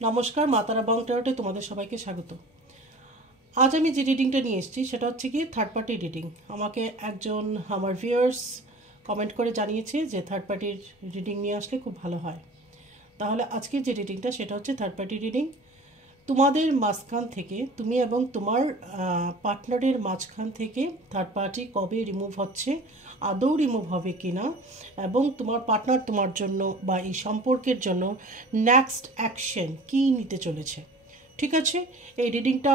নমস্কার, মাতারা বং ট্যারোটে তোমাদের সবাইকে স্বাগত। আজ আমি যে রিডিংটা নিয়ে এসেছি সেটা হচ্ছে কি থার্ড পার্টি রিডিং। আমাকে একজন আমার ভিউয়ার্স কমেন্ট করে জানিয়েছে যে থার্ড পার্টির রিডিং নিয়ে আসলে খুব ভালো হয়। তাহলে আজকে যে রিডিংটা সেটা হচ্ছে থার্ড পার্টি রিডিং। তোমাদের মাঝখান থেকে, তুমি এবং তোমার পার্টনারের মাঝখান থেকে থার্ড পার্টি কবে রিমুভ হচ্ছে, আদৌ রিমুভ হবে কি না, এবং তোমার পার্টনার তোমার জন্য বা এই সম্পর্কের জন্য নেক্সট অ্যাকশন কী নিতে চলেছে। ঠিক আছে, এই রিডিংটা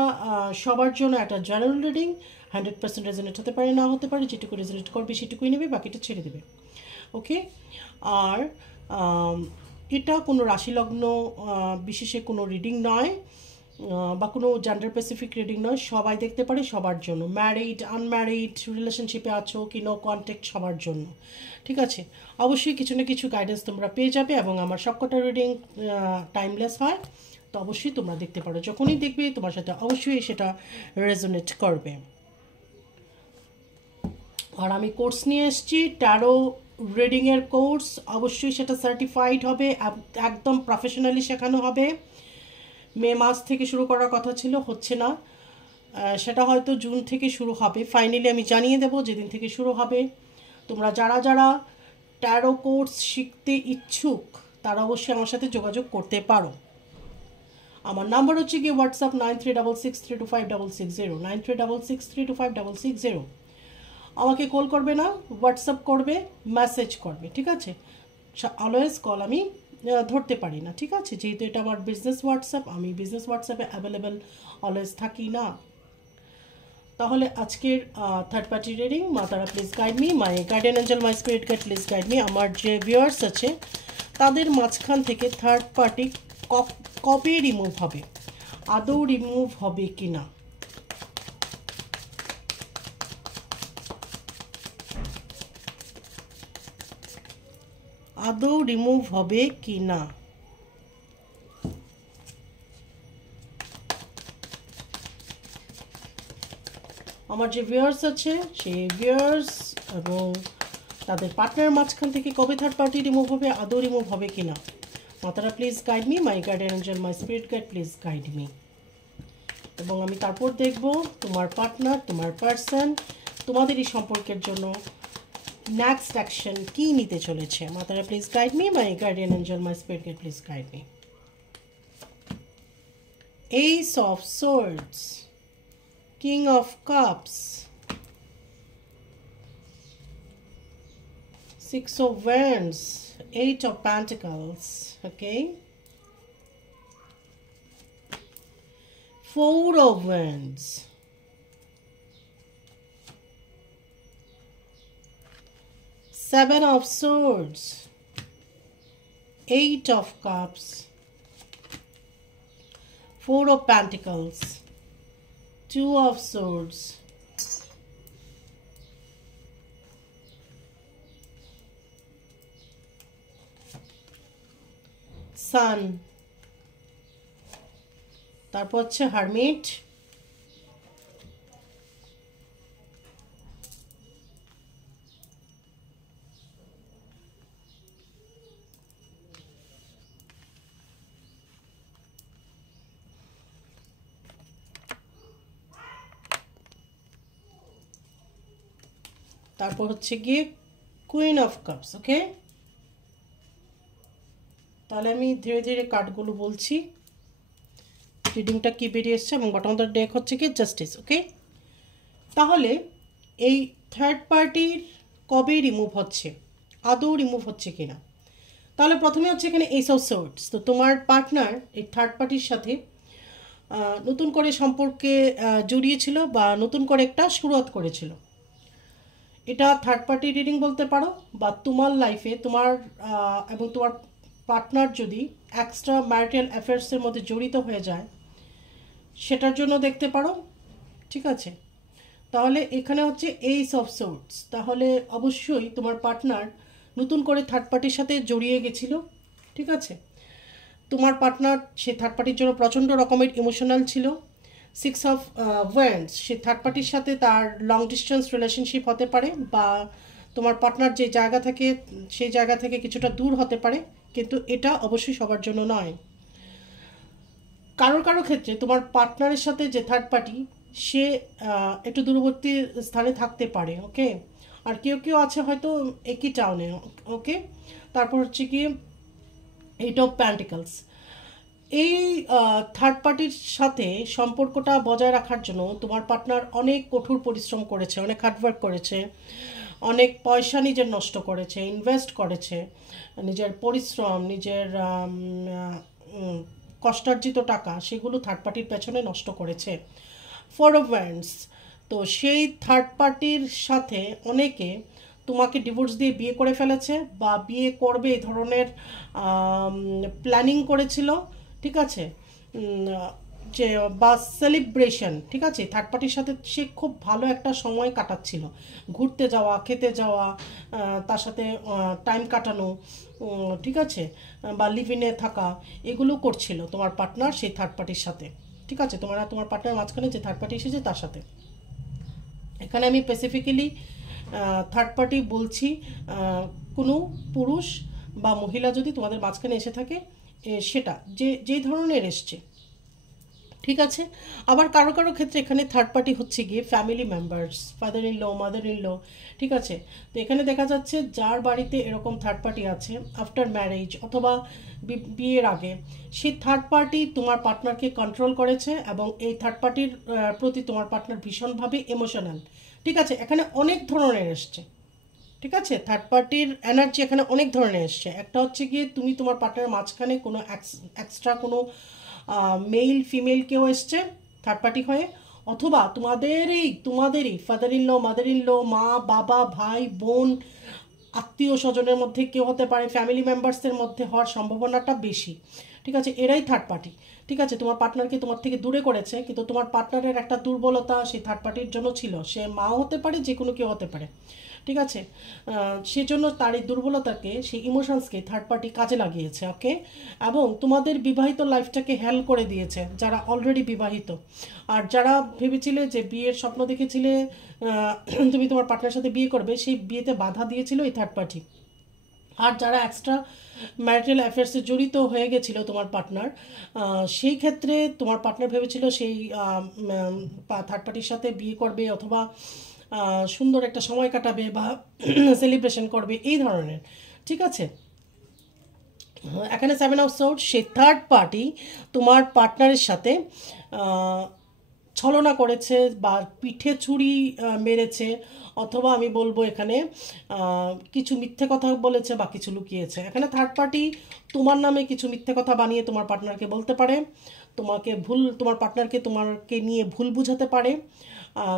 সবার জন্য একটা জেনারেল রিডিং। 100% রেজনেট হতে পারে, না হতে পারে। যেটুকু রেজনেট করবে সেটুকুই নেবে, বাকিটা ছেড়ে দেবে। ওকে। আর এটা কোনো রাশিলগ্ন বিশেষে কোনো রিডিং নয়, বা কোনো জেন্ডার স্পেসিফিক রিডিং নয়। সবাই দেখতে পারে, সবার জন্য। ম্যারিড, আনম্যারিড, রিলেশনশিপে আছো কি নো কন্ট্যাক্ট, সবার জন্য। ঠিক আছে, অবশ্যই কিছু না কিছু গাইডেন্স তোমরা পেয়ে যাবে, এবং আমার সবকটা রিডিং টাইমলেস হয়, তো অবশ্যই তোমরা দেখতে পারো। যখনই দেখবে তোমার সাথে অবশ্যই সেটা রেজোনেট করবে। আর আমি কোর্স নিয়ে এসেছি, ট্যারো রিডিংয়ের কোর্স। অবশ্যই সেটা সার্টিফাইড হবে, একদম প্রফেশনালি শেখানো হবে। মে মাস থেকে শুরু করার কথা ছিল, হচ্ছে না। সেটা হয়তো জুন থেকে শুরু হবে। ফাইনালি আমি জানিয়ে দেবো যেদিন থেকে শুরু হবে। তোমরা যারা যারা ট্যারো কোর্স শিখতে ইচ্ছুক তারা অবশ্যই আমার সাথে যোগাযোগ করতে পারো। আমার নাম্বার হচ্ছে কি হোয়াটসঅ্যাপ 9366325660, 9366325660। আমাকে কল করবে না, হোয়াটসঅ্যাপ করবে, মেসেজ করবে। ঠিক আছে, অলওয়েজ কল আমি ধরতে পারি না। ঠিক আছে, যেহেতু এটা আমার বিজনেস হোয়াটসঅ্যাপ, আমি বিজনেস হোয়াটসঅ্যাপে অ্যাভেলেবেল অলওয়েজ থাকি না। তাহলে আজকের থার্ড পার্টি রিডিং, মা তারা please guide me, my guardian angel, my spirit guide please guide me. আমার যে ভিউয়ার্স আছে তাদের মাঝখান থেকে থার্ড পার্টি কবে রিমুভ হবে, আদৌ রিমুভ হবে কি না। আদৌ রিমুভ হবে কি না। আমার যে ভিউয়ার্স আছে সেই ভিউয়ার্স এবং তাদের পার্টনার মাঝখান থেকে কবে থার্ড পার্টি রিমুভ হবে, আদৌ রিমুভ হবে কি না। মাতারা please guide me, my guardian angel, my spirit guide please guide me. এবং আমি তারপর দেখব তোমার পার্টনার, তোমার পার্সন তোমাদের এই সম্পর্কের জন্য নেক্সট অ্যাকশন কী নিতে চলেছে। মাতারা please guide me, my guardian angel, my spirit guide please guide me. Ace of Swords, King of Cups, Six of Wands, Eight of Pentacles, okay, Four of Wands, Seven of Swords, Eight of Cups, Four of Pentacles, Two of Swords, Sun, তারপর হচ্ছে hermit, তারপর হচ্ছে গিয়ে queen of cups. ওকে, তাহলে আমি ধীরে ধীরে কার্ডগুলো বলছি, রিডিংটা কি বেরিয়ে এসছে, এবং বটম অফ দ্য ডেক হচ্ছে কি জাস্টিস। ওকে, তাহলে এই থার্ড পার্টির কবে রিমুভ হচ্ছে, আদৌ রিমুভ হচ্ছে কিনা। তাহলে প্রথমে হচ্ছে এখানে এস অফ সোর্ডস। তো তোমার পার্টনার এই থার্ড পার্টির সাথে নতুন করে সম্পর্কে জড়িয়েছিল, বা নতুন করে একটা শুরুয়াত করেছিল। এটা থার্ড পার্টি রিডিং বলতে পারো, বা তোমার লাইফে তোমার এবং তোমার পার্টনার যদি এক্সট্রা ম্যারিটাল অ্যাফেয়ার্সের মধ্যে জড়িত হয়ে যায় সেটার জন্য দেখতে পারো। ঠিক আছে, তাহলে এখানে হচ্ছে এইস অফ সোর্ডস। তাহলে অবশ্যই তোমার পার্টনার নতুন করে থার্ড পার্টির সাথে জড়িয়ে গেছিল। ঠিক আছে, তোমার পার্টনার সে থার্ড পার্টির জন্য প্রচণ্ড রকমের ইমোশনাল ছিল। Six of wands, say third পার্টির সাথে তার লং ডিস্টেন্স রিলেশনশিপ হতে পারে, বা তোমার পার্টনার যে জায়গা থেকে সেই জায়গা থেকে কিছুটা দূর হতে পারে, কিন্তু এটা অবশ্যই সবার জন্য নয়। কারোর কারো ক্ষেত্রে তোমার পার্টনারের সাথে যে থার্ড পার্টি, সে একটু দূরবর্তী স্থানে থাকতে পারে, ওকে। আর কেউ কেউ আছে হয়তো একই টাউনে, ওকে। তারপর হচ্ছে কি এইট অফ প্যান্টিকলস। এই থার্ড পার্টির সাথে সম্পর্কটা বজায় রাখার জন্য তোমার পার্টনার অনেক কঠোর পরিশ্রম করেছে, অনেক হার্ডওয়ার্ক করেছে, অনেক পয়সা নিজের নষ্ট করেছে, ইনভেস্ট করেছে, নিজের পরিশ্রম, নিজের কষ্টার্জিত টাকা সেগুলো থার্ড পার্টির পেছনে নষ্ট করেছে। For of wands. তো সেই থার্ড পার্টির সাথে অনেকে তোমাকে ডিভোর্স দিয়ে বিয়ে করে ফেলেছে বা বিয়ে করবে এই ধরনের প্ল্যানিং করেছিল, ঠিক আছে, যে বা সেলিব্রেশন, ঠিক আছে। থার্ড পার্টির সাথে সে খুব ভালো একটা সময় কাটাচ্ছিল, ঘুরতে যাওয়া, খেতে যাওয়া, তার সাথে টাইম কাটানো, ঠিক আছে, বা লিভিনে থাকা, এগুলো করছিল তোমার পার্টনার সেই থার্ড পার্টির সাথে, ঠিক আছে। তোমার পার্টনার মাঝখানে যে থার্ড পার্টি এসেছে তার সাথে। এখানে আমি স্পেসিফিক্যালি থার্ড পার্টি বলছি, কোনো পুরুষ বা মহিলা যদি তোমাদের মাঝখানে এসে থাকে, সেটা যেই ধরনের এসছে, ঠিক আছে। আবার কারো কারো ক্ষেত্রে এখানে থার্ড পার্টি হচ্ছে গিয়ে family members, father in law, mother in law, ঠিক আছে। তো এখানে দেখা যাচ্ছে যার বাড়িতে এরকম থার্ড পার্টি আছে আফটার ম্যারেজ অথবা বিয়ের আগে, সেই থার্ড পার্টি তোমার পার্টনারকে কন্ট্রোল করেছে এবং এই থার্ড পার্টির প্রতি তোমার পার্টনার ভীষণভাবে ইমোশনাল, ঠিক আছে। এখানে অনেক ধরনের এসছে, ঠিক আছে। থার্ড পার্টির এনার্জি এখানে অনেক ধরনের এসছে। একটা হচ্ছে গিয়ে তুমি তোমার পার্টনারের মাঝখানে কোনো এক্সট্রা কোনো মেল ফিমেল কেউ এসছে থার্ড পার্টি হয়ে, অথবা তোমাদেরই father in law, mother in law, মা বাবা ভাই বোন আত্মীয় স্বজনের মধ্যে কেউ হতে পারে, ফ্যামিলি মেম্বার্সদের মধ্যে হওয়ার সম্ভাবনাটা বেশি, ঠিক আছে। এরাই থার্ড পার্টি, ঠিক আছে। তোমার পার্টনারকে তোমার থেকে দূরে করেছে, কিন্তু তোমার পার্টনারের একটা দুর্বলতা সেই থার্ড পার্টির জন্য ছিল, সে মাও হতে পারে, যে কোনো কেউ হতে পারে, ঠিক আছে। সেজন্য তার এই দুর্বলতাকে, সেই ইমোশনসকে থার্ড পার্টি কাজে লাগিয়েছে, ওকে। এবং তোমাদের বিবাহিত লাইফটাকে হেল করে দিয়েছে, যারা অলরেডি বিবাহিত। আর যারা ভেবেছিলে যে বিয়ের স্বপ্ন দেখেছিলে তুমি তোমার পার্টনারের সাথে বিয়ে করবে, সেই বিয়েতে বাধা দিয়েছিল এই থার্ড পার্টি। আর যারা এক্সট্রা ম্যারিটাল অ্যাফেয়ার্সে জড়িত হয়ে গেছিল তোমার পার্টনার, সেই ক্ষেত্রে তোমার পার্টনার ভেবেছিল সেই থার্ড পার্টির সাথে বিয়ে করবে অথবা সুন্দর একটা সময় কাটাবে বা সেলিব্রেশন করবে, এই ধরনের, ঠিক আছে। এখানে 7 অফ সোর্ডস, সেই থার্ড পার্টি তোমার পার্টনারের সাথে ছলনা করেছে বা পিঠে ছুরি মেরেছে, অথবা আমি বলবো এখানে কিছু মিথ্যে কথা বলেছে বা কিছু লুকিয়েছে। এখানে থার্ড পার্টি তোমার নামে কিছু মিথ্যে কথা বানিয়ে তোমার পার্টনারকে বলতে পারে, তোমার পার্টনারকে তোমাকে নিয়ে ভুল বুঝাতে পারে,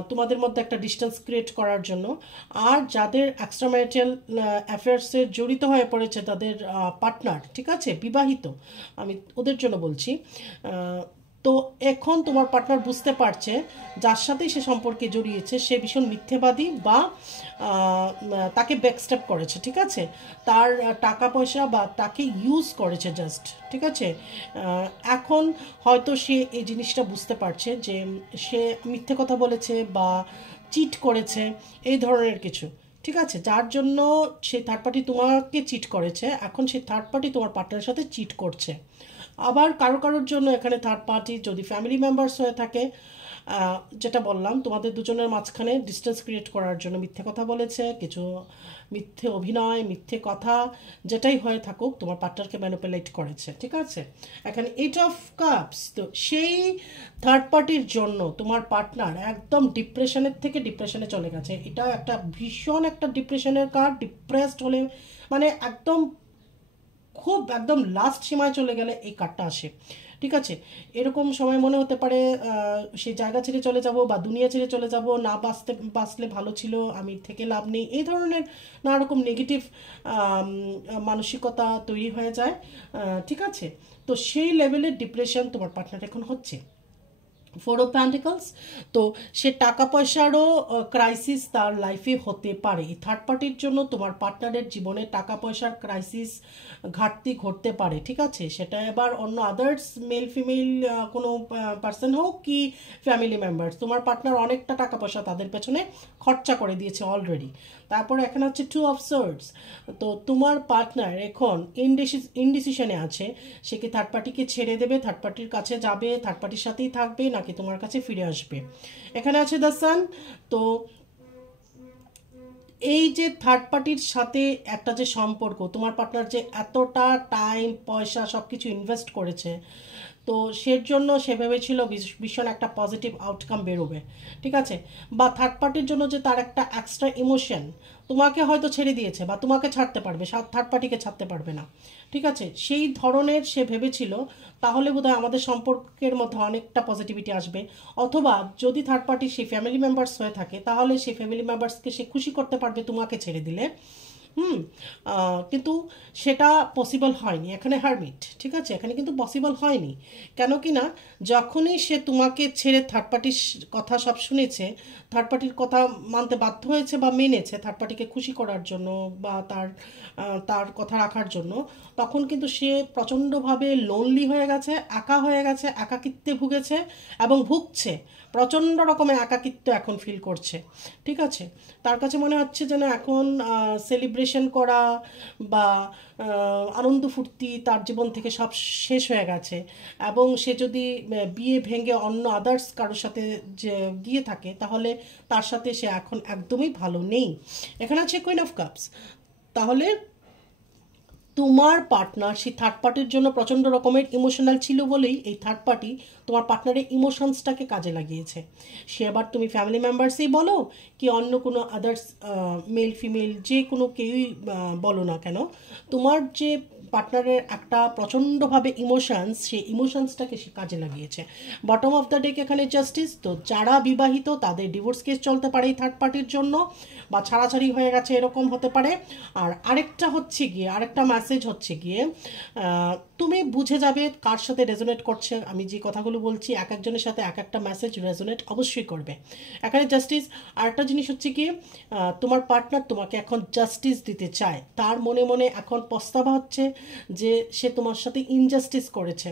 তোমাদের মধ্যে একটা ডিস্টেন্স ক্রিয়েট করার জন্য। আর যাদের এক্সট্রা ম্যারিটাল অ্যাফেয়ার্সে জড়িত হয়ে পড়েছে তাদের পার্টনার, ঠিক আছে, বিবাহিত, আমি ওদের জন্য বলছি। তো এখন তোমার পার্টনার বুঝতে পারছে যার সাথেই সে সম্পর্কে জড়িয়েছে সে ভীষণ মিথ্যেবাদী বা তাকে ব্যাকস্টেপ করেছে, ঠিক আছে। তার টাকা পয়সা বা তাকে ইউজ করেছে জাস্ট, ঠিক আছে। এখন হয়তো সে এই জিনিসটা বুঝতে পারছে যে সে মিথ্যে কথা বলেছে বা চিট করেছে, এই ধরনের কিছু, ঠিক আছে। যার জন্য সেই থার্ড পার্টি তোমাকে চিট করেছে, এখন সেই থার্ড পার্টি তোমার পার্টনারের সাথে চিট করছে। আবার কারোর জন্য এখানে থার্ড পার্টি যদি ফ্যামিলি মেম্বার্স হয়ে থাকে, যেটা বললাম তোমাদের দুজনের মাঝখানে ডিস্টেন্স ক্রিয়েট করার জন্য মিথ্যে কথা বলেছে, কিছু মিথ্যে অভিনয়, মিথ্যে কথা, যেটাই হয়ে থাকুক তোমার পার্টনারকে ম্যানিপুলেট করেছে, ঠিক আছে। এখানে 8 অফ কাপস। তো সেই থার্ড পার্টির জন্য তোমার পার্টনার একদম ডিপ্রেশনের থেকে ডিপ্রেশনে চলে গেছে। এটা একটা ভীষণ একটা ডিপ্রেশনের কার্ড। ডিপ্রেসড হলে মানে একদম লাস্ট সীমায় চলে গেলে এই কার্ডটা আসে, ঠিক আছে। এরকম সময় মনে হতে পারে সেই জায়গা ছেড়ে চলে যাব বা দুনিয়া ছেড়ে চলে যাব, না বাঁচলে ভালো ছিল, আমি থেকে লাভ নেই, এই ধরনের নানা রকম নেগেটিভ মানসিকতা তৈরি হয়ে যায়, ঠিক আছে। তো সেই লেভেলের ডিপ্রেশন তোমার পার্টনার এখন হচ্ছে। Four of pentacles. তো সে টাকা পয়সারও ক্রাইসিস তার লাইফে হতে পারে। থার্ড পার্টির জন্য তোমার পার্টনারের জীবনে টাকা পয়সার ক্রাইসিস ঘাটতি ঘটতে পারে, ঠিক আছে? সেটা এবার অন্য আদার্স মেল ফিমেল কোনো পার্সন হোক কি ফ্যামিলি মেম্বার্স, তোমার পার্টনার অনেকটা টাকা পয়সা তাদের পেছনে খরচা করে দিয়েছে অলরেডি। তারপরে এখানে হচ্ছে টু অফ সোর্ডস। তো তোমার পার্টনার এখন ইনডিসিশনে আছে, সে কি থার্ড পার্টিকে ছেড়ে দেবে, থার্ড পার্টির কাছে যাবে, থার্ড পার্টির সাথেই থাকবে, নাকি তোমার কাছে ফিরে আসবে। এখানে আছে দ্য সান। তো এই যে থার্ড পার্টির সাথে একটা যে সম্পর্ক, তোমার পার্টনার যে এতটা টাইম পয়সা সব কিছু ইনভেস্ট করেছে, তো সের জন্য সে ভেবেছিল ভীষণ একটা পজিটিভ আউটকাম বেরোবে, ঠিক আছে? বা থার্ড পার্টির জন্য যে তার একটা এক্সট্রা ইমোশন, তোমাকে হয়তো ছেড়ে দিয়েছে বা তোমাকে ছাড়তে পারবে, থার্ড পার্টিকে ছাড়তে পারবে না, ঠিক আছে? সেই ধরনের সে ভেবেছিল, তাহলে বোধহয় আমাদের সম্পর্কের মধ্যে অনেকটা পজিটিভিটি আসবে। অথবা যদি থার্ড পার্টি সেই ফ্যামিলি মেম্বার্স হয়ে থাকে, তাহলে সেই ফ্যামিলি মেম্বার্সকে সে খুশি করতে পারবে তোমাকে ছেড়ে দিলে। হুম। কিন্তু সেটা পসিবল হয়নি এখানে হারমিট, ঠিক আছে? এখানে কিন্তু পসিবল হয়নি। কেন কি না, যখনই সে তোমাকে ছেড়ে থার্ড পার্টির কথা সব শুনেছে, থার্ড পার্টির কথা মানতে বাধ্য হয়েছে বা মেনেছে থার্ড পার্টিকে খুশি করার জন্য বা তার কথা রাখার জন্য, তখন কিন্তু সে প্রচণ্ডভাবে লোনলি হয়ে গেছে, একা হয়ে গেছে, একাকিত্বে ভুগেছে এবং ভুগছে, প্রচণ্ড রকমের একাকিত্ব এখন ফিল করছে, ঠিক আছে? তার কাছে মনে হচ্ছে যেন এখন সেলিব্রেশন করা বা আনন্দ ফুর্তি তার জীবন থেকে সব শেষ হয়ে গেছে। এবং সে যদি বিয়ে ভেঙে অন্য আদার্স কারোর সাথে যে গিয়ে থাকে, তাহলে তার সাথে সে এখন একদমই ভালো নেই। এখানে আছে কুইন অফ কাপস। তাহলে তোমার পার্টনার সেই থার্ড পার্টির জন্য প্রচণ্ড রকমের ইমোশনাল ছিল বলেই এই থার্ড পার্টি তোমার পার্টনারের ইমোশনসটাকে কাজে লাগিয়েছে। সে আবার তুমি ফ্যামিলি মেম্বার্সেই বলো কি অন্য কোনো আদার্স মেল ফিমেল যে কোনো কেউই বলো না কেন, তোমার যে পার্টনারের একটা প্রচণ্ডভাবে ইমোশনস, সেই ইমোশনসটাকে সে কাজে লাগিয়েছে। বটম অফ দ্য ডেক এখানে জাস্টিস। তো যারা বিবাহিত তাদের ডিভোর্স কেস চলতে পারে এই থার্ড পার্টির জন্য, বা ছাড়াছাড়ি হয়ে গেছে এরকম হতে পারে। আর আরেকটা হচ্ছে গিয়ে, আরেকটা মেসেজ হচ্ছে গিয়ে, তুমি বুঝে যাবে কার সাথে রেজোনেট করছে। আমি যে কথাগুলো বলছি এক একজনের সাথে এক একটা মেসেজ রেজোনেট অবশ্যই করবে। এখানে জাস্টিস। আরেকটা জিনিস হচ্ছে কি, তোমার পার্টনার তোমাকে এখন জাস্টিস দিতে চায়, তার মনে মনে এখন পস্তাবা হচ্ছে যে সে তোমার সাথে ইনজাস্টিস করেছে,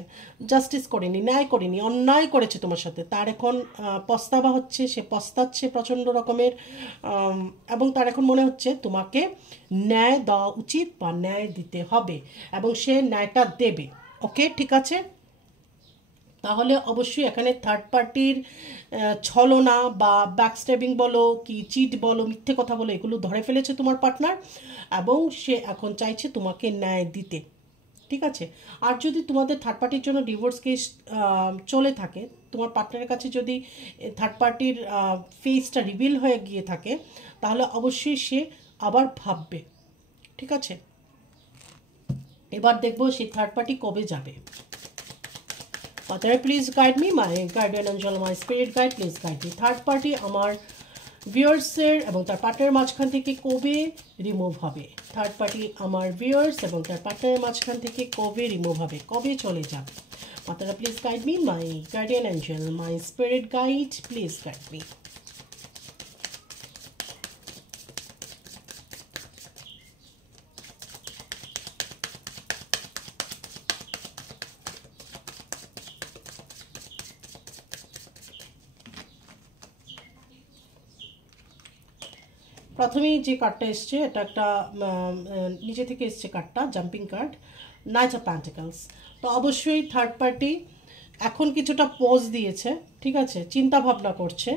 জাস্টিস করেনি, ন্যায় করেনি, অন্যায় করেছে তোমার সাথে। তার এখন পস্তাবা হচ্ছে, সে পস্তাচ্ছে প্রচণ্ড রকমের, এবং তার এখন মনে হচ্ছে তোমাকে ন্যায় দেওয়া উচিত বা ন্যায় দিতে হবে, এবং সে ন্যায়টা দেবে। ওকে, ঠিক আছে? তাহলে অবশ্যই এখানে থার্ড পার্টির ছলনা বা ব্যাকস্ট্যাবিং বলো কি চিট বলো, মিথ্যে কথা বলো, এগুলো ধরে ফেলেছে তোমার পার্টনার, এবং সে এখন চাইছে তোমাকে ন্যায় দিতে, ঠিক আছে? আর যদি তোমাদের থার্ড পার্টির জন্য ডিভোর্স কেস চলে থাকে, তোমার পার্টনারের কাছে যদি থার্ড পার্টির ফেসটা রিভিল হয়ে গিয়ে থাকে, তাহলে অবশ্যই সে আবার ভাববে, ঠিক আছে? এবার দেখবো সেই থার্ড পার্টি কবে যাবে। Mother, please guide me, my guardian angel, my spirit guide, please guide me. Third party আমার ভিউয়ার্সের এবং তার পার্টনারের মাঝখান থেকে কবে রিমুভ হবে? থার্ড পার্টি আমার ভিউয়ার্স এবং তার পার্টনারের মাঝখান থেকে কবে রিমুভ হবে, কবে চলে যাবে? মাতারা, please guide me, my guardian angel, my spirit guide, please guide me. প্রথমেই যে কার্ডটা এসছে, এটা একটা নিচে থেকে এসছে কার্ডটা, jumping card, night of pentacles. তো অবশ্যই থার্ড পার্টি এখন কিছুটা পজ দিয়েছে, ঠিক আছে, চিন্তা ভাবনা করছে।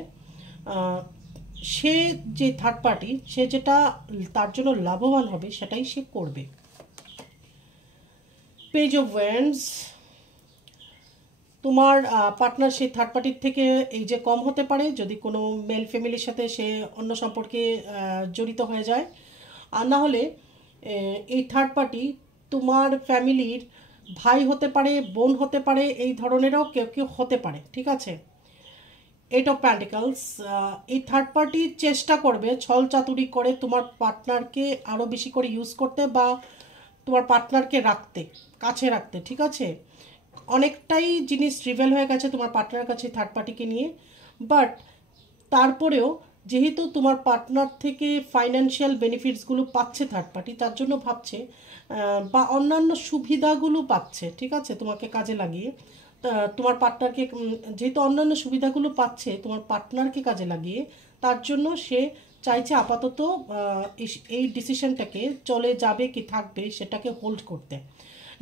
সে যে থার্ড পার্টি, সে যেটা তার জন্য লাভবান হবে সেটাই সে করবে। Page of wands. তোমার পার্টনার সেই থার্ড পার্টির থেকে এই যে কম হতে পারে যদি কোনো মেল ফ্যামিলির সাথে সে অন্য সম্পর্কে জড়িত হয়ে যায়, আর না হলে এই থার্ড পার্টি তোমার ফ্যামিলির ভাই হতে পারে, বোন হতে পারে, এই ধরনেরও কেউ কেউ হতে পারে, ঠিক আছে? Eight of pentacles. এই থার্ড পার্টি চেষ্টা করবে ছল চাতুরি করে তোমার পার্টনারকে আরও বেশি করে ইউজ করতে বা তোমার পার্টনারকে রাখতে, কাছে রাখতে, ঠিক আছে? অনেকটাই জিনিস রিভেল হয়ে গেছে তোমার পার্টনারের কাছে থার্ড পার্টিকে নিয়ে। বাট তারপরেও যেহেতু তোমার পার্টনার থেকে ফাইন্যান্সিয়াল বেনিফিটসগুলো পাচ্ছে থার্ড পার্টি, তার জন্য ভাবছে বা অন্যান্য সুবিধাগুলো পাচ্ছে, ঠিক আছে, তোমাকে কাজে লাগিয়ে তোমার পার্টনারকে, যেহেতু অন্যান্য সুবিধাগুলো পাচ্ছে তোমার পার্টনারকে কাজে লাগিয়ে, তার জন্য সে চাইছে আপাতত এই ডিসিশনটাকে চলে যাবে কি থাকবে সেটাকে হোল্ড করতে।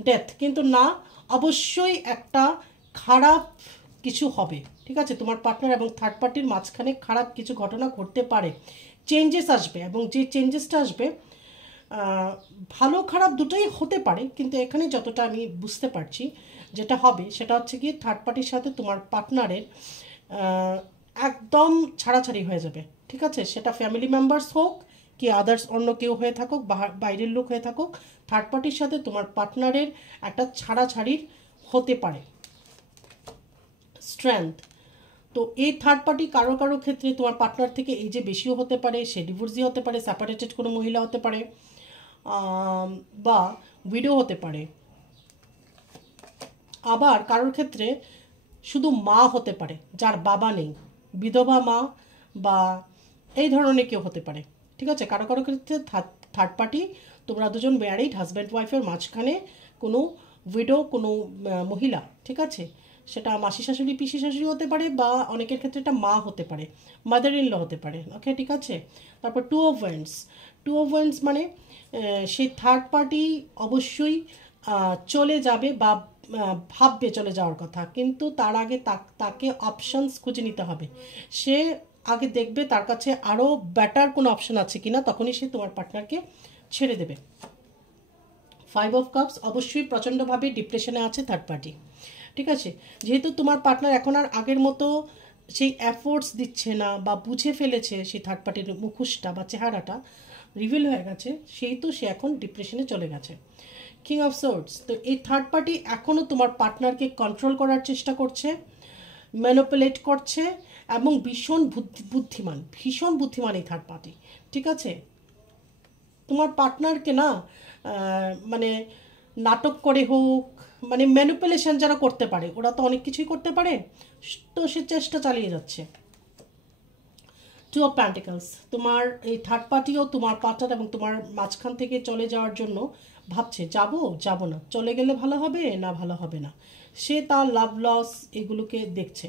ডেথ কিন্তু না, অবশ্যই একটা খারাপ কিছু হবে, ঠিক আছে, তোমার পার্টনার এবং থার্ড পার্টির মাঝখানে খারাপ কিছু ঘটনা ঘটতে পারে, চেঞ্জেস আসবে, এবং যে চেঞ্জেসটা আসবে ভালো খারাপ দুটোই হতে পারে, কিন্তু এখানে যতটা আমি বুঝতে পারছি যেটা হবে সেটা হচ্ছে কি থার্ড পার্টির সাথে তোমার পার্টনারের একদম ছাড়াছাড়ি হয়ে যাবে, ঠিক আছে, সেটা ফ্যামিলি মেম্বার্স হোক কি আদার্স অন্য কেউ হয়ে থাকুক, বাইরের লোক হয়ে থাকুক, থার্ড পার্টির সাথে তোমার পার্টনারের একটা ছাড়াছাড়ির হতে পারে। স্ট্রেংথ, তো এই থার্ড পার্টি কারো কারো ক্ষেত্রে তোমার পার্টনার থেকে এই যে বেশিও হতে পারে, সে ডিভোর্সি হতে পারে, সেপারেটেড কোনো মহিলা হতে পারে, বা উইডো হতে পারে। আবার কারোর ক্ষেত্রে শুধু মা হতে পারে যার বাবা নেই, বিধবা মা বা এই ধরনের কেউ হতে পারে, ঠিক আছে। কারো কারো ক্ষেত্রে থার্ড পার্টি তোমরা দুজন ম্যারিড হাজব্যান্ড ওয়াইফের মাঝখানে কোনো উইডো কোনো মহিলা, ঠিক আছে, সেটা মাসি শাশুড়ি পিসি শাশুড়ি হতে পারে, বা অনেকের ক্ষেত্রে এটা মা হতে পারে, মাদার ইন ল হতে পারে, ওকে, ঠিক আছে। তারপর two of wands, two of wands মানে সেই থার্ড পার্টি অবশ্যই চলে যাবে বা ভাববে চলে যাওয়ার কথা, কিন্তু তার আগে তাকে অপশানস খুঁজে নিতে হবে। সে আগে দেখবে তার কাছে আরও বেটার কোনো অপশান আছে কিনা, তখনই সে তোমার পার্টনারকে ছেড়ে দেবে। ফাইভ অফ কাপস, অবশ্যই প্রচণ্ডভাবে ডিপ্রেশনে আছে থার্ড পার্টি, ঠিক আছে। যেহেতু তোমার পার্টনার এখন আর আগের মতো সেই এফোর্টস দিচ্ছে না বা বুঝে ফেলেছে সেই থার্ড পার্টির মুখোশটা বা চেহারাটা রিভিল হয়ে গেছে, সেই তো সে এখন ডিপ্রেশনে চলে গেছে। কিং অফ সোর্ডস, তো এই থার্ড পার্টি এখনও তোমার পার্টনারকে কন্ট্রোল করার চেষ্টা করছে, ম্যানিপুলেট করছে, এবং ভীষণ বুদ্ধিমান এই থার্ড পার্টি, ঠিক আছে। তোমার পার্টনারকে না মানে নাটক করে হোক, মানে ম্যানিপুলেশন যারা করতে পারে ওরা তো অনেক কিছুই করতে পারে, তো সে চেষ্টা চালিয়ে যাচ্ছে। টু অফ প্যান্টিকলস, তোমার এই থার্ড পার্টিও তোমার পার্টনার এবং তোমার মাঝখান থেকে চলে যাওয়ার জন্য ভাবছে যাব না, চলে গেলে ভালো হবে না ভালো হবে না, সে তার লাভ লস এগুলোকে দেখছে,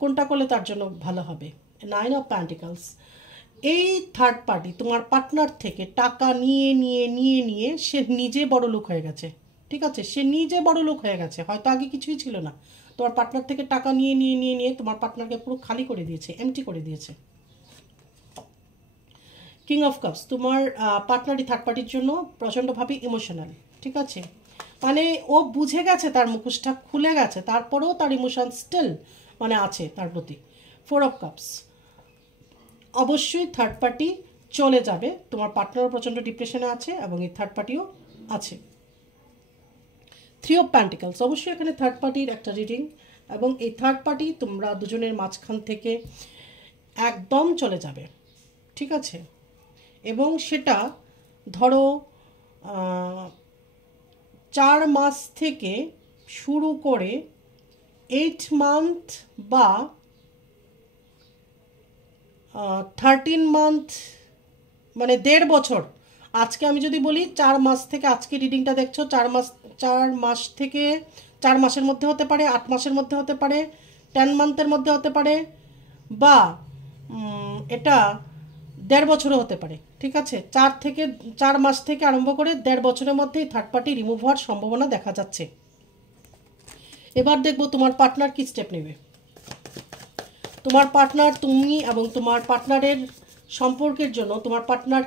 কোনটা করলে তার জন্য ভালো হবে। নাইন অফ প্যান্টিকলস, এই থার্ড পার্টি তোমার পার্টনার থেকে টাকা নিয়ে সে নিজে বড় লোক হয়ে গেছে, ঠিক আছে, সে নিজে বড় লোক হয়ে গেছে, হয়তো আগে কিছুই ছিল না, তোমার পার্টনার থেকে টাকা নিয়ে তোমার পার্টনারকে পুরো খালি করে দিয়েছে, এমটি করে দিয়েছে। কিং অফ কাপস, তোমার পার্টনারই থার্ড পার্টির জন্য প্রচণ্ডভাবে ইমোশনাল, ঠিক আছে, মানে ও বুঝে গেছে তার মুখোশটা খুলে গেছে, তারপরেও তার ইমোশন স্টিল মানে আছে তার প্রতি। ফোর অফ কাপস, অবশ্যই থার্ড পার্টি চলে যাবে, তোমার পার্টনারও প্রচণ্ড ডিপ্রেশনে আছে এবং এই থার্ড পার্টিও আছে। থ্রি অফ প্যান্টিকলস, অবশ্যই এখানে থার্ড পার্টির একটা রিডিং, এবং এই থার্ড পার্টি তোমরা দুজনের মাঝখান থেকে একদম চলে যাবে, ঠিক আছে, এবং সেটা ধরো 4 মাস থেকে শুরু করে 8 মান্থ বা 13 মান্থ, মানে 1.5 বছর। আজকে আমি যদি বলি 4 মাস থেকে, আজকে রিডিংটা দেখছো 4 মাস থেকে 4 মাসের মধ্যে হতে পারে, 8 মাসের মধ্যে হতে পারে, 10 মান্থের মধ্যে হতে পারে, বা এটা 1.5 বছরও হতে পারে, ঠিক আছে। 4 মাস থেকে আরম্ভ করে 1.5 বছরের মধ্যেই থার্ড পার্টি রিমুভ হওয়ার সম্ভাবনা দেখা যাচ্ছে। এবার দেখবো তোমার পার্টনার কি স্টেপ নেবে। তোমার পার্টনার, তুমি এবং তোমার পার্টনারের সম্পর্কের জন্য তোমার পার্টনার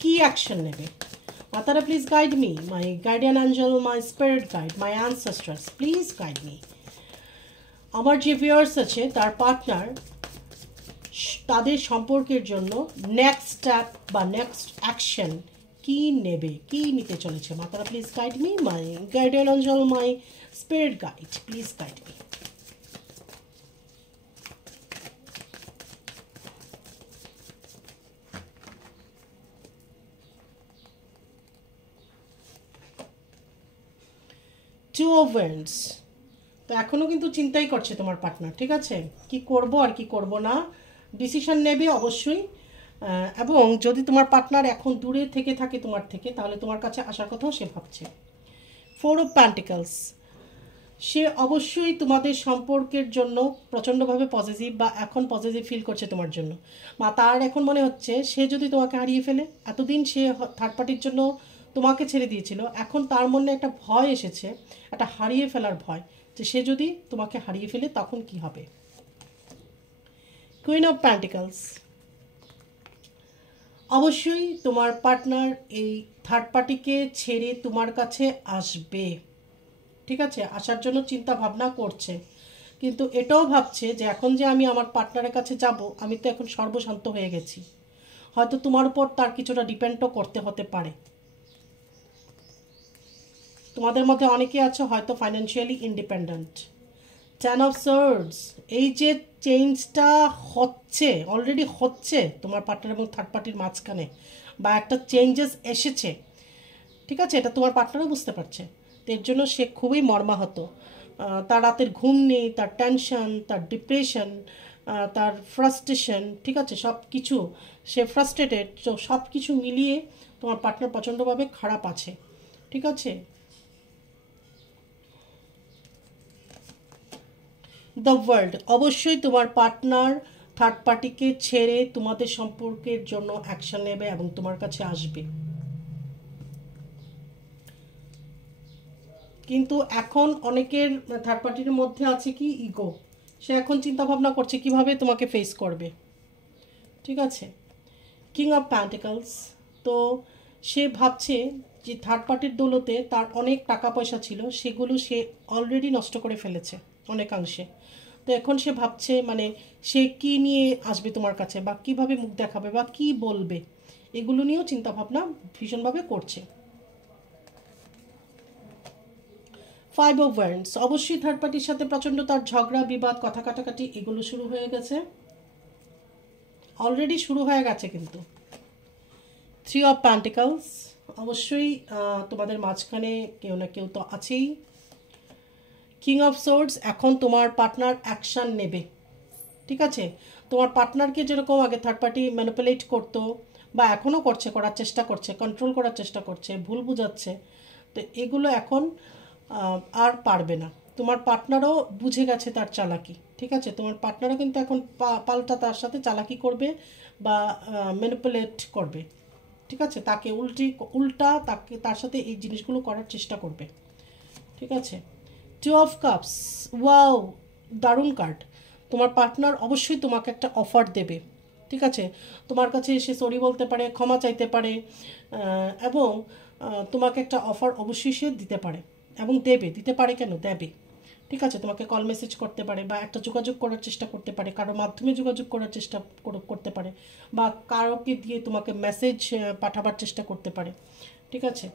কি অ্যাকশন নেবে। মাতারা please guide me, my guardian angel, my spirit guide, my ancestors, please guide me. আমার যে ভিউয়ার্স আছে তার পার্টনার তাদের সম্পর্কের জন্য নেক্সট স্টেপ বা নেক্সট অ্যাকশন কি নেবে, কি নিতে চলেছে। মাতারা please guide me, my guardian angel, my spirit guide, please guide me. Two of Wands, তো এখনও কিন্তু চিন্তাই করছে তোমার পার্টনার, ঠিক আছে, কি করব আর কি করব না, ডিসিশন নেবে অবশ্যই। এবং যদি তোমার পার্টনার এখন দূরে থেকে থাকে তোমার থেকে, তাহলে তোমার কাছে আসার কথাও সে ভাবছে। 4 অফ প্যান্টিকলস, সে অবশ্যই তোমাদের সম্পর্কের জন্য প্রচণ্ডভাবে পজিটিভ বা এখন পজিটিভ ফিল করছে তোমার জন্য, বা তার এখন মনে হচ্ছে সে যদি তোমাকে হারিয়ে ফেলে, এতদিন সে থার্ড পার্টির জন্য তোমাকে ছেড়ে দিয়েছিল, এখন তার মনে একটা ভয় এসেছে, একটা হারিয়ে ফেলার ভয়, যে সে যদি তোমাকে হারিয়ে ফেলে তখন কি হবে। কুইন অফ প্যান্টিকলস, অবশ্যই তোমার পার্টনার এই থার্ড পার্টিকে ছেড়ে তোমার কাছে আসবে, ঠিক আছে, আসার জন্য চিন্তা ভাবনা করছে, কিন্তু এটাও ভাবছে যে এখন যে আমি আমার পার্টনারের কাছে যাব, আমি তো এখন সর্বশান্ত হয়ে গেছি, হয়তো তোমার উপর তার কিছুটা ডিপেন্ডও করতে হতে পারে। তোমাদের মধ্যে অনেকে আছে হয়তো ফাইন্যান্সিয়ালি ইন্ডিপেন্ডেন্ট। 10 অফ সোর্ডস, এই যে চেঞ্জটা হচ্ছে, অলরেডি হচ্ছে তোমার পার্টনার এবং থার্ড পার্টির মাঝখানে, বা একটা চেঞ্জেস এসেছে, ঠিক আছে, এটা তোমার পার্টনারও বুঝতে পারছে, এর জন্য সে খুবই মর্মাহত। তার রাতের ঘুম নেই, তার টেনশন, তার ডিপ্রেশন, তার ফ্রাস্ট্রেশন, ঠিক আছে, সব কিছু, সে ফ্রাস্ট্রেটেড, তো সব কিছু মিলিয়ে তোমার পার্টনার প্রচণ্ডভাবে খারাপ আছে, ঠিক আছে। দ্য ওয়ার্ল্ড, অবশ্যই তোমার পার্টনার থার্ড পার্টিকে ছেড়ে তোমাদের সম্পর্কের জন্য অ্যাকশন নেবে এবং তোমার কাছে আসবে, কিন্তু এখন অনেকের থার্ড পার্টির মধ্যে আছে কি ইগো, সে এখন চিন্তা ভাবনা করছে কিভাবে তোমাকে ফেস করবে, ঠিক আছে। কিং অফ প্যান্টিকলস, তো সে ভাবছে যে থার্ড পার্টির দৌলতে তার অনেক টাকা পয়সা ছিল, সেগুলো সে অলরেডি নষ্ট করে ফেলেছে অনেকাংশে, তো এখন সে ভাবছে মানে সে কি নিয়ে আসবে তোমার কাছে, বা কিভাবে মুখ দেখাবে, বা কি বলবে, এগুলো নিয়েও চিন্তা ভাবনা ভীষণভাবে করছে। 5 অফ ওয়ান্ডস, অবশ্যই থার্ড পার্টির সাথে প্রচণ্ড তার ঝগড়া বিবাদ কথা কাটাকাটি এগুলো শুরু হয়ে গেছে, অলরেডি শুরু হয়ে গেছে কিন্তু। 3 অফ প্যান্টিকলস, অবশ্যই তোমাদের মাঝখানে কেউ না কেউ তো আছেই। কিং অফ সোর্ডস, এখন তোমার পার্টনার অ্যাকশান নেবে, ঠিক আছে, তোমার পার্টনারকে যেরকম আগে থার্ড পার্টি ম্যানিপুলেট করতো বা এখনও করছে, করার চেষ্টা করছে, কন্ট্রোল করার চেষ্টা করছে, ভুল বুঝাচ্ছে, তো এগুলো এখন আর পারবে না। তোমার পার্টনারও বুঝে গেছে তার চালাকি, ঠিক আছে, তোমার পার্টনারও কিন্তু এখন পাল্টা তার সাথে চালাকি করবে বা ম্যানিপুলেট করবে, ঠিক আছে, তাকে উল্টা তাকে তার সাথে এই জিনিসগুলো করার চেষ্টা করবে, ঠিক আছে। 2 অফ কাপস, ওয়াও, দারুণ কার্ড, তোমার পার্টনার অবশ্যই তোমাকে একটা অফার দেবে, ঠিক আছে, তোমার কাছে এসে সরি বলতে পারে, ক্ষমা চাইতে পারে, এবং তোমাকে একটা অফার অবশ্যই সে দিতে পারে এবং দেবে, দিতে পারে কেন, দেবে, ঠিক আছে, তোমাকে কল মেসেজ করতে পারে বা একটা যোগাযোগ করার চেষ্টা করতে পারে, কারোর মাধ্যমে যোগাযোগ করার চেষ্টা করতে পারে, বা কারোকে দিয়ে তোমাকে মেসেজ পাঠাবার চেষ্টা করতে পারে, ঠিক আছে।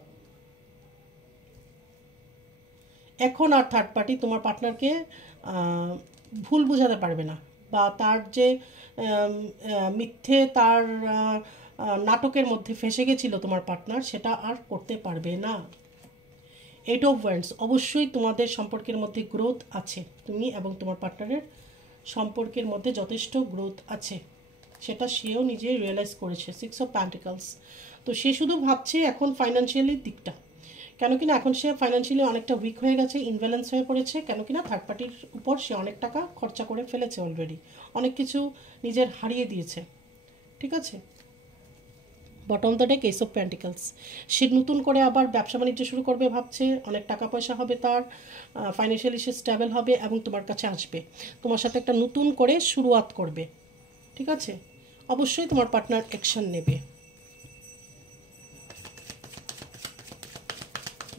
এখন আর থার্ড পার্টি তোমার পার্টনারকে ভুল বোঝাতে পারবে না, বা তার যে মিথ্যে তার নাটকের মধ্যে ফেসে গেছিল তোমার পার্টনার, সেটা আর করতে পারবে না। 8 অফ ওয়ান্ডস, অবশ্যই তোমাদের সম্পর্কের মধ্যে গ্রোথ আছে, তুমি এবং তোমার পার্টনারের সম্পর্কের মধ্যে যথেষ্ট গ্রোথ আছে, সেটা সেও নিজে রিয়েলাইজ করেছে। 6 অফ প্যান্টিকলস, তো সে শুধু ভাবছে এখন ফাইন্যান্সিয়ালি দিকটা, কেন কিনা এখন সে ফাইন্যান্সিয়ালি অনেকটা উইক হয়ে গেছে, ইনব্যালেন্স হয়ে পড়েছে, কেন কিনা থার্ড পার্টির উপর সে অনেক টাকা খরচা করে ফেলেছে অলরেডি, অনেক কিছু নিজের হারিয়ে দিয়েছে, ঠিক আছে। Bottom the deck ace of pentacles, সে নতুন করে আবার ব্যবসা বাণিজ্য শুরু করবে ভাবছে, অনেক টাকা পয়সা হবে তার, ফাইন্যান্সিয়ালি সে স্টেবল হবে এবং তোমার কাছে আসবে, তোমার সাথে একটা নতুন করে শুরুয়াত করবে, ঠিক আছে। অবশ্যই তোমার পার্টনার অ্যাকশন নেবে,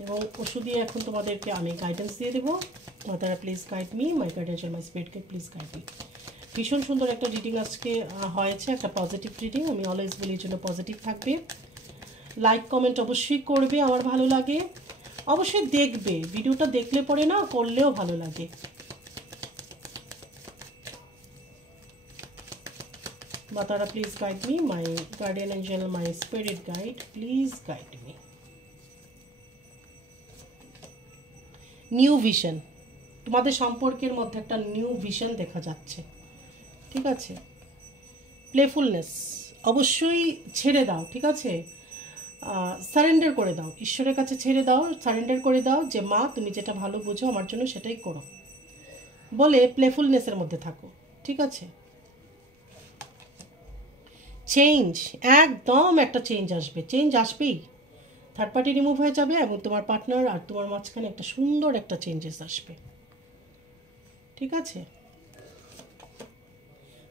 এবং ওষুধই এখন তোমাদেরকে আমি গাইডেন্স দিয়ে দেবো। মাতারা please guide me, my guardian angel my spirit guide please guide me. ভীষণ সুন্দর একটা রিডিং আজকে হয়েছে, একটা পজিটিভ রিডিং, আমি অলওয়েজ বলি জন্য পজিটিভ থাকবে। লাইক কমেন্ট অবশ্যই করবে, আমার ভালো লাগে, অবশ্যই দেখবে, ভিডিওটা দেখলে পরে না করলেও ভালো লাগে। মাতারা please guide me, my guardian angel, my spirit guide please guide me. New vision, তোমাদের সম্পর্কের মধ্যে একটা নিউ ভিশন দেখা যাচ্ছে, ঠিক আছে। প্লেফুলনেস অবশ্যই ছেড়ে দাও, ঠিক আছে। সারেন্ডার করে দাও, ঈশ্বরের কাছে ছেড়ে দাও, সারেন্ডার করে দাও যে মা তুমি যেটা ভালো বোঝো আমার জন্য সেটাই করো বলে প্লেফুলনেসের মধ্যে থাকো, ঠিক আছে। চেঞ্জ, একদম একটা চেঞ্জ আসবে, চেঞ্জ আসবেই। থার্ড পার্টি রিমুভ হয়ে যাবে এবং তোমার পার্টনার আর তোমার মাঝখানে একটা সুন্দর একটা চেঞ্জেস আসবে, ঠিক আছে।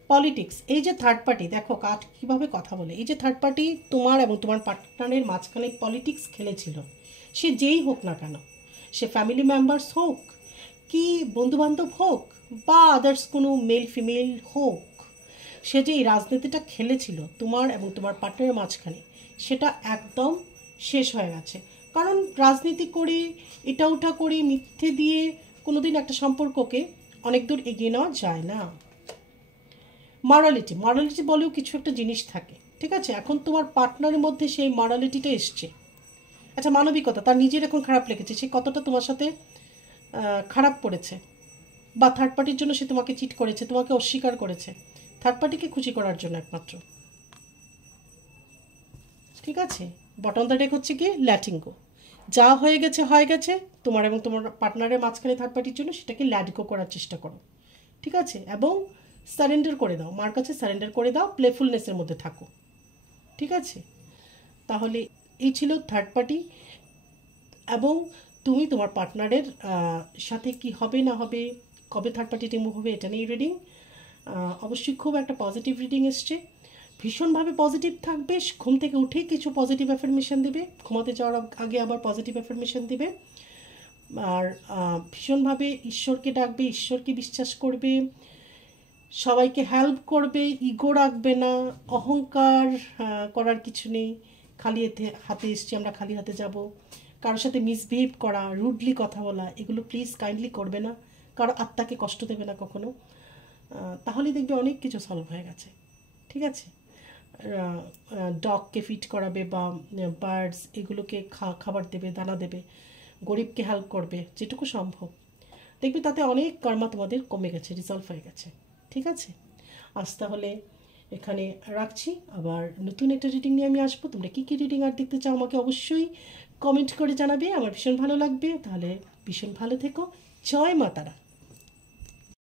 পলিটিক্স, এই যে থার্ড পার্টি, দেখো কাঠ কীভাবে কথা বলে। এই যে থার্ড পার্টি তোমার এবং তোমার পার্টনারের মাঝখানে পলিটিক্স খেলেছিল, সে যেই হোক না কেন, সে ফ্যামিলি মেম্বার্স হোক কি বন্ধুবান্ধব হোক বা আদার্স কোনো মেল ফিমেল হোক, সে যে এই রাজনীতিটা খেলেছিল তোমার এবং তোমার পার্টনারের মাঝখানে, সেটা একদম শেষ হয়ে গেছে। কারণ রাজনীতি করে এটা ওটা করে মিথ্যে দিয়ে কোনোদিন একটা সম্পর্ককে অনেক দূর এগিয়ে নেওয়া যায় না। মরালিটি, মরালিটি বলেও কিছু একটা জিনিস থাকে, ঠিক আছে। এখন তোমার পার্টনারের মধ্যে সেই মরালিটিটা এসছে। আচ্ছা, মানবিকতা, তার নিজের এখন খারাপ লেগেছে, সে কতটা তোমার সাথে খারাপ করেছে, বা থার্ড পার্টির জন্য সে তোমাকে চিট করেছে, তোমাকে অস্বীকার করেছে, থার্ড পার্টিকে খুশি করার জন্য একমাত্র, ঠিক আছে। বটম দ্য ডেক হচ্ছে কি ল্যাটিং গো, যা হয়ে গেছে হয়ে গেছে, তোমার এবং তোমার পার্টনারের মাঝখানে থার্ড পার্টির জন্য সেটাকে ল্যাট গো করার চেষ্টা করো, ঠিক আছে। এবং সারেন্ডার করে দাও, মার কাছে সারেন্ডার করে দাও, প্লেফুলনেসের মধ্যে থাকো, ঠিক আছে। তাহলে এই ছিল থার্ড পার্টি এবং তুমি তোমার পার্টনারের সাথে কি হবে না হবে, কবে থার্ড পার্টি রিমুভ হবে, এটা নিয়ে রিডিং। অবশ্যই খুব একটা পজিটিভ রিডিং এসছে, ভীষণভাবে পজিটিভ থাকবে, ঘুম থেকে উঠেই কিছু পজিটিভ অ্যাফার্মেশন দেবে, ঘুমাতে যাওয়ার আগে আবার পজিটিভ অ্যাফার্মেশন দেবে, আর ভীষণভাবে ঈশ্বরকে ডাকবে, ঈশ্বরকে বিশ্বাস করবে, সবাইকে হেল্প করবে, ইগো রাখবে না, অহংকার করার কিছু নেই, খালি হাতে এসছি আমরা খালি হাতে যাব, কারোর সাথে মিসবিহেভ করা, রুডলি কথা বলা, এগুলো প্লিজ কাইন্ডলি করবে না, কারো আত্মাকে কষ্ট দেবে না কখনো, তাহলেই দেখবে অনেক কিছু সলভ হয়ে গেছে, ঠিক আছে। ডগকে ফিট করাবে বা বার্ডস এগুলোকে খাবার দেবে, দানা দেবে, গরিবকে হেল্প করবে যেটুকু সম্ভব, দেখবে তাতে অনেক কর্মা তোমাদের কমে গেছে, রিজলভ হয়ে গেছে, ঠিক আছে। আজ তাহলে এখানে রাখছি, আবার নতুন একটা রিডিং নিয়ে আমি আসবো। তোমরা কী কী রিডিং আর দেখতে চাও আমাকে অবশ্যই কমেন্ট করে জানাবে, আমার ভীষণ ভালো লাগবে। তাহলে ভীষণ ভালো থেকো, জয় মা তারা।